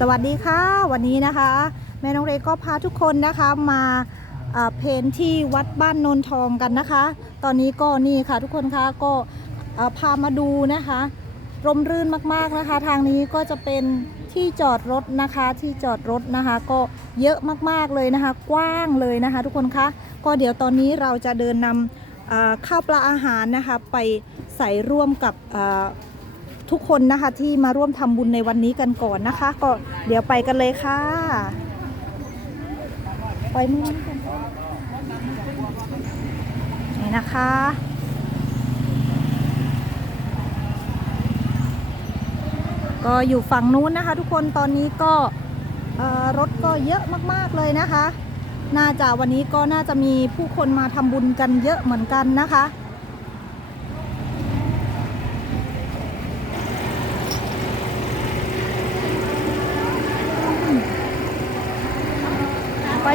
สวัสดีค่ะ วันนี้นะคะ แม่น้องเรก็พาทุกคนนะคะมาเอ่อเพนที่วัดบ้านนนทองกันนะคะ ตอนนี้ก็นี่ค่ะทุกคนคะก็พามาดูนะคะร่มรื่นมากๆนะคะ ทางนี้ก็จะเป็นที่จอดรถนะคะที่จอดรถนะคะ ก็เยอะมากๆเลยนะคะ กว้างเลยนะคะ ทุกคนคะก็เดี๋ยวตอนนี้เราจะเดินนำข้าวปลาอาหารนะคะ ไปใส่ร่วมกับ ทุกคนนะคะที่มาร่วมทำบุญในวันนี้กันก่อนนะคะ ก็เดี๋ยวไปกันเลยค่ะ ไปมือกันนี่นะคะก็อยู่ฝั่งนู้นนะคะ ทุกคนตอนนี้ก็รถก็เยอะมากๆเลยนะคะ น่าจะวันนี้ก็น่าจะมีผู้คนมาทำบุญกันเยอะเหมือนกันนะคะ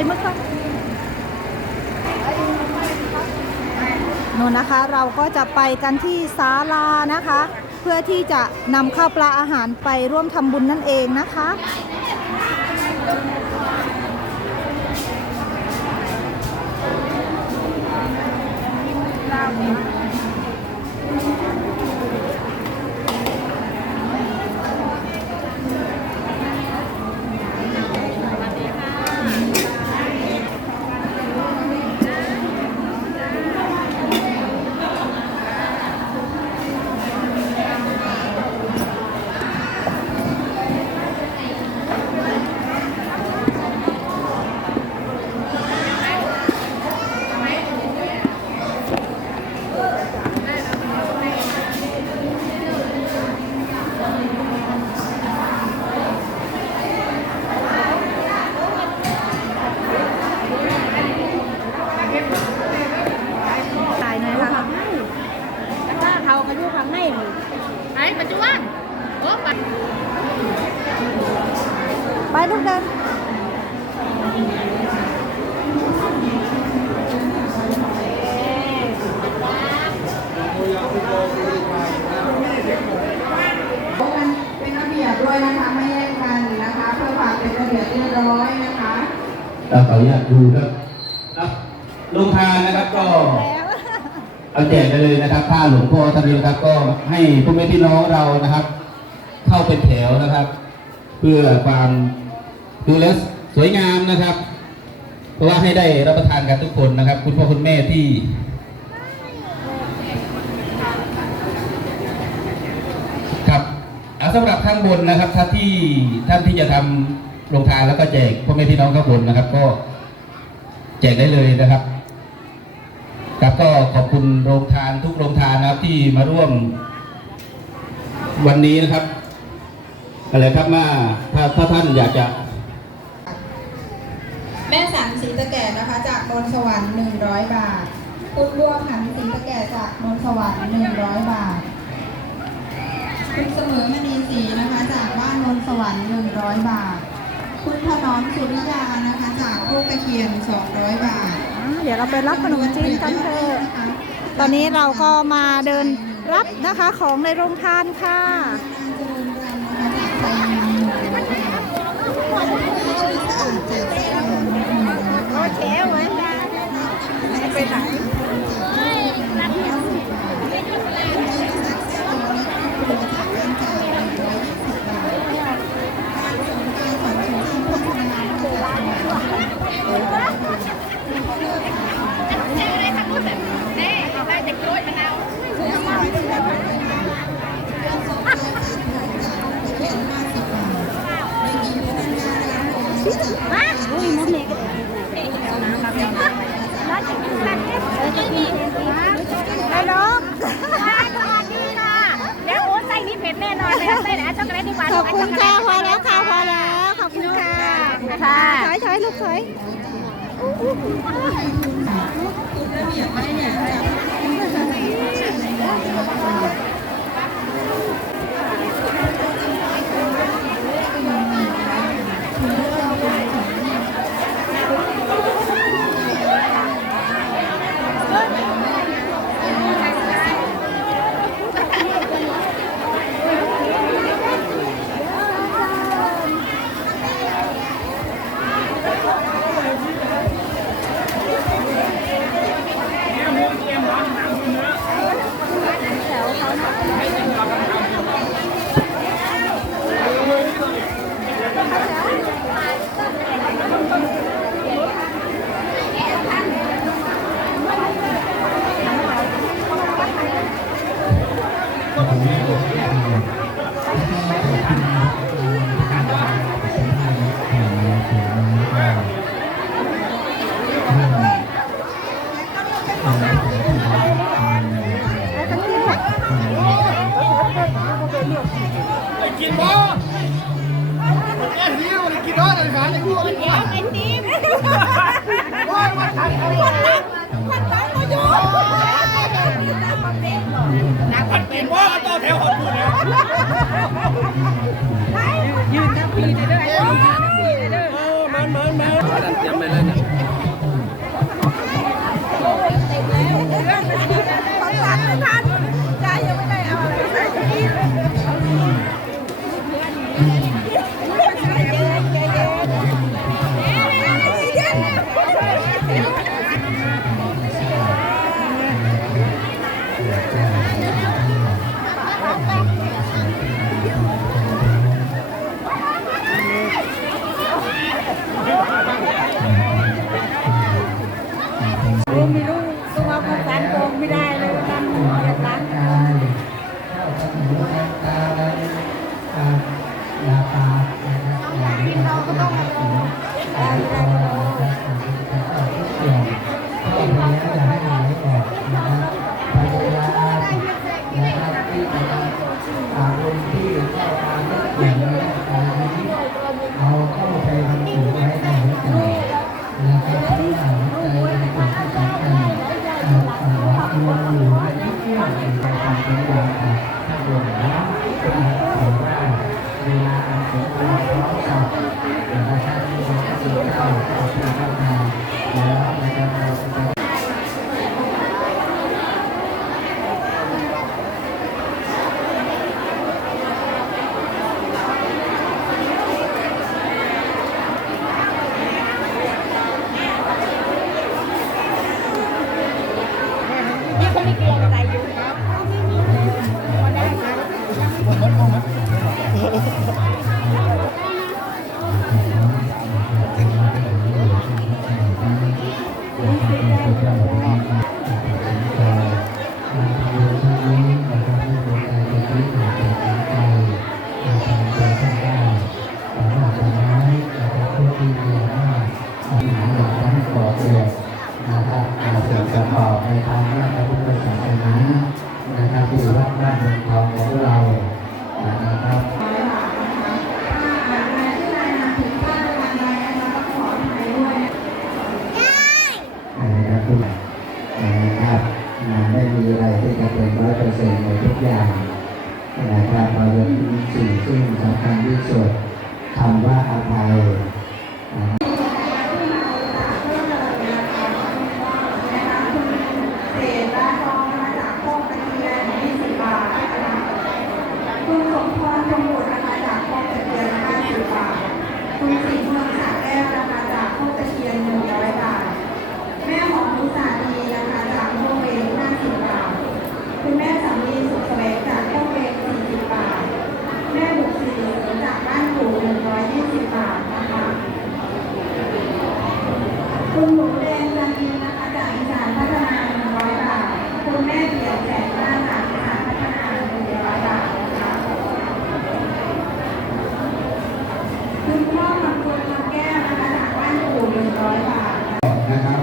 ไปมั้งคะนู่นนะคะเราก็จะไปกันที่ศาลานะคะ เพื่อที่จะนำข้าวปลาอาหารไปร่วมทำบุญนั่นเองนะคะตายไงคะ ถ้าเขาก็อยู่ข้างในนี่ไอ้ปัจจุบันโอ้ปัจ ไปลูกเดิน เป็นระเบียบด้วยนะคะไม่แย่งกันนะคะ เพื่อความเป็นระเบียบเรียบร้อยนะคะ เราขออนุญาตดูครับครับโรงทานนะครับก็แล้วเอาแจกได้เลยนะครับผ้าหลวงพ่อท่านนี้นะครับ ก็ให้พ่อแม่พี่น้องเรานะครับ เข้าเป็นแถวนะครับ เพื่อความดูแลสวยงามนะครับ เพราะว่าให้ได้รับประทานกันทุกคนนะครับ คุณพ่อคุณแม่ที่ครับอ่าสำหรับข้างบนนะครับท่านที่ท่านที่จะทำ โรงทานแล้วก็แจกพ่อแม่พี่น้องข้างบนนะครับ ก็แจกได้เลยนะครับครับก็ขอบคุณโรงทานทุกโรงทานนะครับที่มาร่วม วันนี้นะครับอะไรครับมาถ้าถ้าท่านอยากจะ แม่สันสีตะแก่นะคะ จากนนสวรรค์100บาท คุณบัวผันสีตะแก่จากนนสวรรค์100บาท คุณเสมอมณีศรีนะคะ จากบ้านนนสวรรค์100บาท คุณถนอมสุริยานะคะ จากลูกตะเคียน 200 บาท อ่าเดี๋ยวเราไปรับขนมจีนกันเถอะตอนนี้เราก็มาเดินรับนะคะของในโรงทานค่ะโอเคไว้ไปไหน ไ我唔系，我唔， เอาเนะครับ วัดบ้านเมืองทองของเรานะครับนะครับทุกนะครับไม่มีอะไรที่จะเป็นร้อยเปอร์เซ็นต์ในทุกอย่างนะครับเราจะมีสิ่งซึ่งสำคัญที่สุดคำว่าอภัยนะครับ เศษร้านทองมาจากพวกตะเคียน20 บาทนะคะคุณสมพรจงบุตรนะคะจากพวกตะเคียน50 บาท คุณสีเมืองสาแก้วนะคะจากพวกตะเคียน100 บาท แม่หอมนุสาดีนะคะจากพวกเวง50 บาท คุณแม่สามีสุขแสวงจากพวกเวง40 บาท แม่บุกสีจากบ้านปู่120 บาทนะคะ คุณหมูแดงจันดีนะคะจากอีสานพัฒนา100 บาท คุณแม่เปลี่ยนแสงหน้าจากอีสานพัฒนา100 บาทนะคะคุณพ่อมังกรคำแก้วนะคะจากบ้านปู่100 บาท นะครับ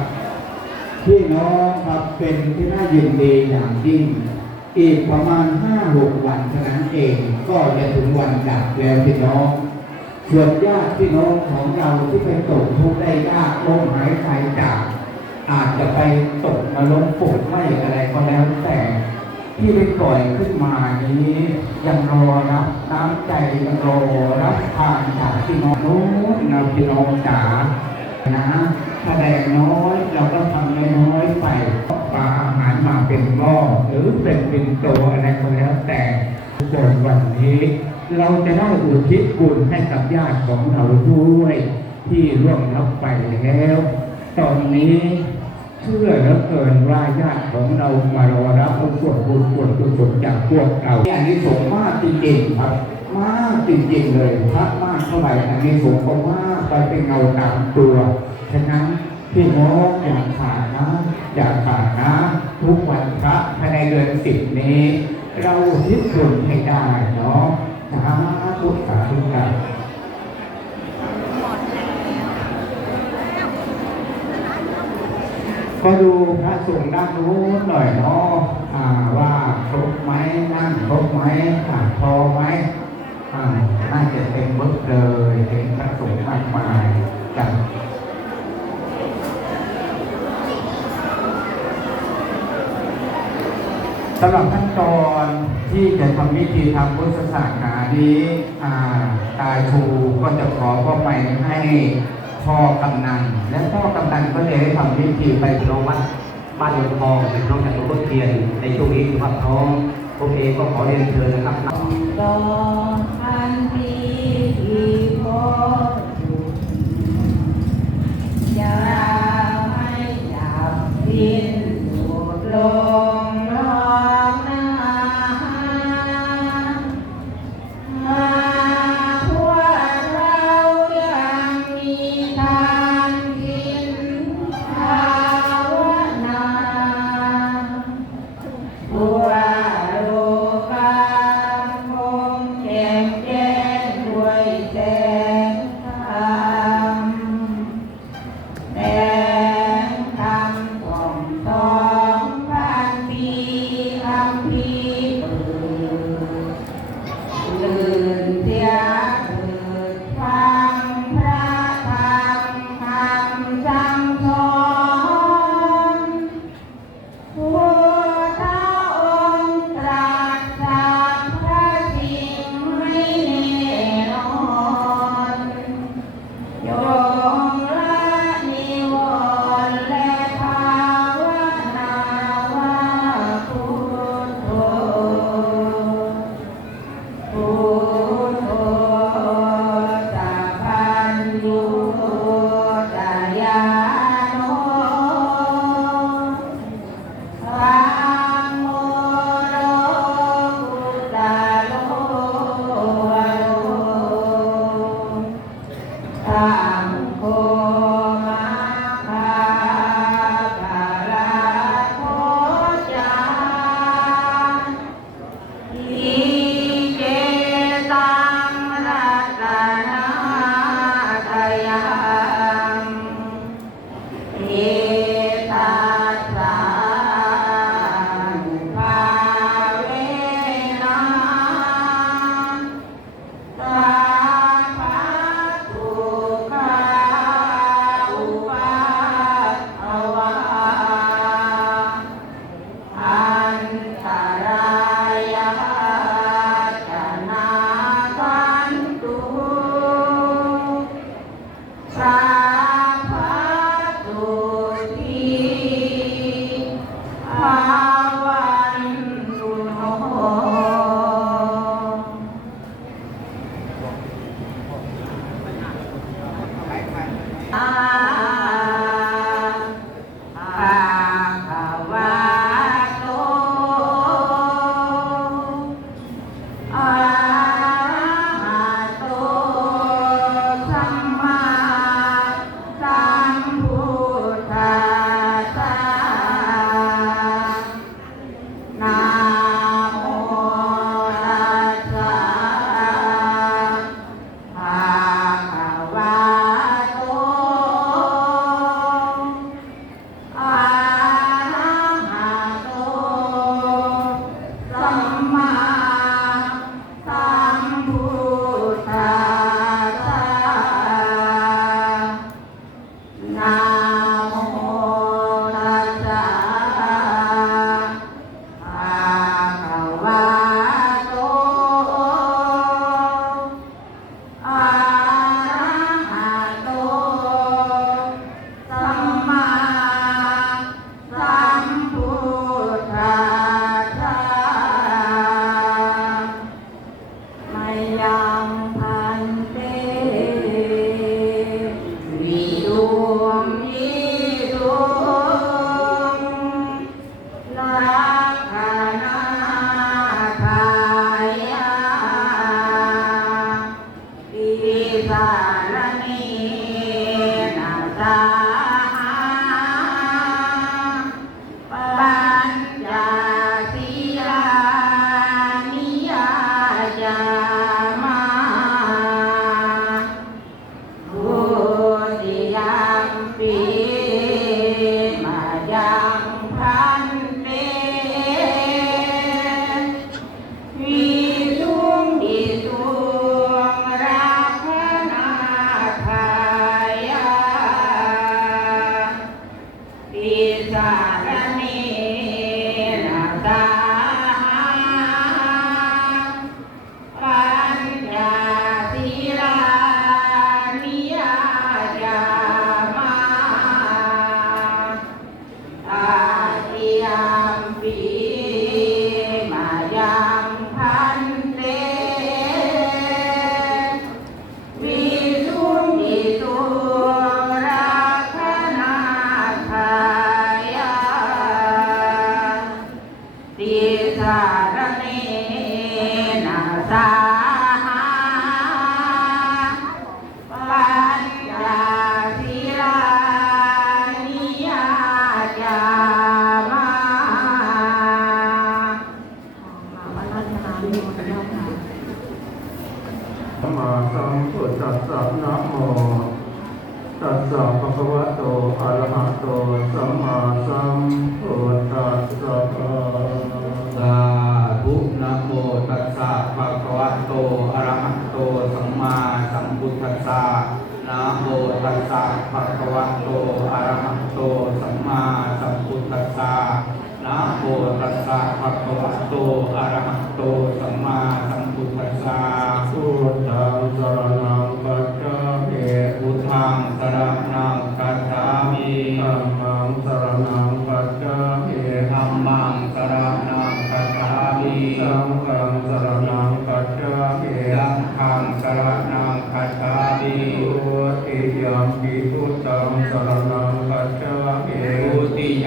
พี่น้องครับเป็นที่น่ายินดีอย่างยิ่ง อีกประมาณห้าหกวันเท่านั้นเองก็จะถึงวันดับแล้วพี่น้อง ส่วนญาติพี่น้องของเราที่ไปตกทุกข์ได้ยากล้มหายใจจาก อาจจะไปตกนรกปกไหมอะไรก็แล้วแต่ที่ได้ปล่อยขึ้นมานี้ยังรอรับน้ำใจยังรอรับทานจากพี่น้องโน้นนะพี่น้องจ๋านะ ถ้าแรงน้อย เราก็ทำน้อยๆไปปลาอาหารมาเป็นหม้อหรือเป็นเป็นโตอะไรก็แล้วแต่ส่วนวันนี้ เราจะได้อุทิศบุญให้กับญาติของเราด้วย ที่ร่วงรับไปแล้ว ตอนนี้เชื่อเหลือเกินว่าญาติของเรามารอรับส่วนบุญส่วนกุศลจากพวกเราอันนี้สงมากจริงๆครับ มากจริงๆเลยพระมากเท่าไหร่อันนี้สงก็มากไปเป็นเงาตามตัว ฉะนั้นพี่น้องอย่าขาดนะอย่าขาดนะทุกวันพระภายในเดือนสิบนี้ เราทิศบุญให้ได้เนาะสาธุสาธุครับก็ดูพระสงฆ์ด้านนู้นหน่อยเนาะว่าครบไหมนั่งครบไหมอ่าพอไหมน่าจะเต็มบึกเลยเป็นพระสงฆ์มากมายนะ สำหรับขั้นตอนที่จะทำวิธีทำพุทธศาสนานี้ตายชูก็จะขอพ่อไปให้พ่อกำนันและพ่อกำนันก็จะเลยทำวิธีไปโรงวัดบ้านโยนทองเป็นน้องจักหวงพ่อเทียนในช่วงนี้ถือบท้อมผมเองก็ขอเรียนเชิญนะครับต่อพันปีที่พบอย่าให้ดับสิ้นสุดละวะโตอะระหะโตสัมมาสัมพุทธัสสะพุทธังสรณังกัจฉามิพุทธังสรณังคัจฉามิธัมมังสรณังกัจฉามิธัมมังสรณังคัจฉามิสังฆังสรณังกัจฉามิสังฆังสรณังคัจฉามิพุทธิยัมปิพุทธังสรณัง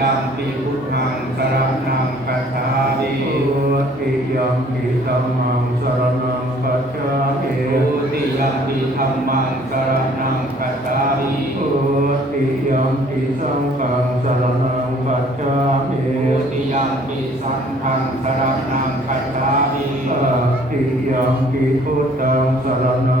ยามปิพุทธังสรณังคัจฉามิ พุทธิยัมปิธัมมังสรณังกัจฉามิ ทุติยามปิธัมมังสรณังคัจฉามิ พุทธิยัมปิสังฆังสรณังกัจฉามิ ทุติยามปิสังฆังสรณังคัจฉามิ ตติยัมปิพุทธังสรณัง ง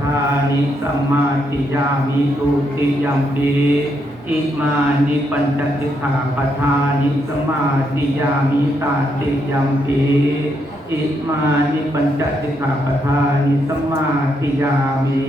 ทานิสัมมาทิยามิตุติยามปิอิมานิปัญจสิกขาปทานิสัมมาติยามิตาติยามปิอิมานิปัญจสิกขาปทานิสัมมาติยามิ